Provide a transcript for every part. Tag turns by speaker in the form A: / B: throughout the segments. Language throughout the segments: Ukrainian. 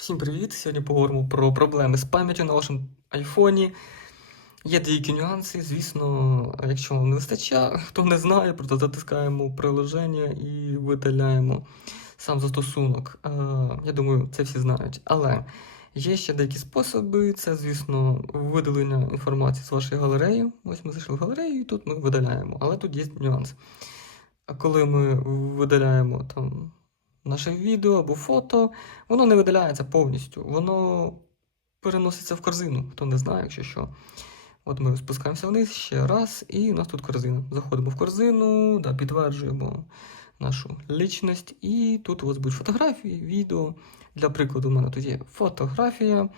A: Всім привіт! Сьогодні поговоримо про проблеми з пам'яттю на вашому айфоні. Є деякі нюанси. Звісно, якщо вам не вистачає, хто не знає, просто затискаємо приложення і видаляємо сам застосунок. Е, Я думаю, це всі знають. Але є ще деякі способи. Це, звісно, видалення інформації з вашої галереї. Ось ми зайшли в галерею, і тут ми видаляємо. Але тут є нюанс. А коли ми видаляємо там наше відео або фото, воно не видаляється повністю, воно переноситься в корзину, хто не знає, якщо що. От ми спускаємося вниз ще раз, і у нас тут корзина. Заходимо в корзину, да, підтверджуємо нашу лічність, і тут у вас будуть фотографії, відео. Для прикладу, у мене тут є фотографія,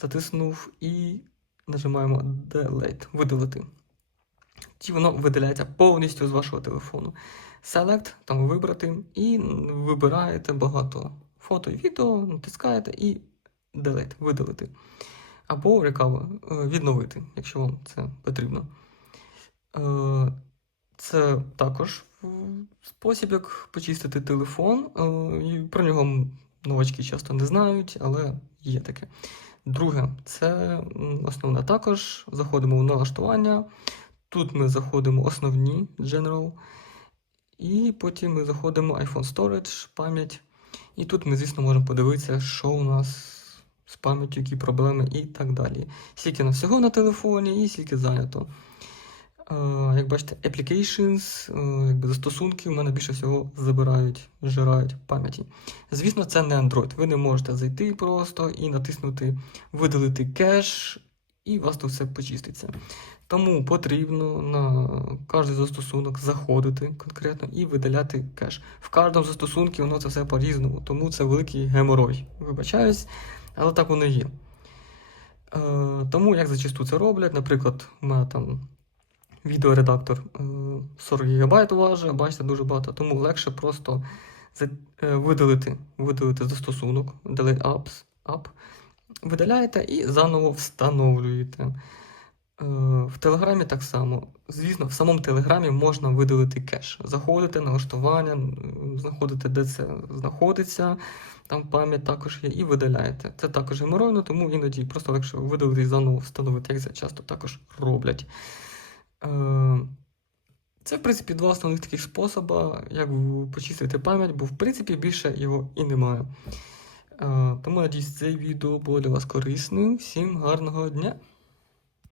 A: затиснув і нажимаємо Delete, видалити. І воно видаляється повністю з вашого телефону. Select, там вибрати, і вибираєте багато фото і відео, натискаєте і Delete, видалити. Або recover, е, відновити, якщо вам це потрібно. Е, Це також спосіб, як почистити телефон. Е, Про нього новачки часто не знають, але є таке. Друге, це основне також. Заходимо в налаштування. Тут ми заходимо основні General. І потім ми заходимо iPhone Storage, пам'ять. І тут ми, звісно, можемо подивитися, що у нас з пам'яттю, які проблеми і так далі. Скільки на всього на телефоні і скільки зайнято. Як бачите, applications, е, якби застосунки у мене більше всього забирають, зжирають пам'яті. Звісно, це не Android. Ви не можете зайти просто і натиснути видалити кеш, і у вас тут все почиститься. Тому потрібно на кожен застосунок заходити конкретно і видаляти кеш. В кожному застосунку воно це все по-різному, тому це великий геморой. Вибачаюсь, але так воно є. Е, тому як зачасту це роблять, наприклад, у мене там відеоредактор е, 40 ГБ важить, бачите, дуже багато, тому легше просто е, видалити, видалити застосунок, delete apps, app, видаляєте і заново встановлюєте. Е, В Телеграмі так само. Звісно, в самому Телеграмі можна видалити кеш. Заходите, налаштування, знаходите, де це знаходиться, там пам'ять також є, і видаляєте. Це також геморойно, тому іноді просто легше видалити і заново встановити, як це часто також роблять. Е, Це, в принципі, два основних таких способи, як почистити пам'ять, бо в принципі більше його і немає. Тому надіюсь, це відео було для вас корисним. Всім гарного дня!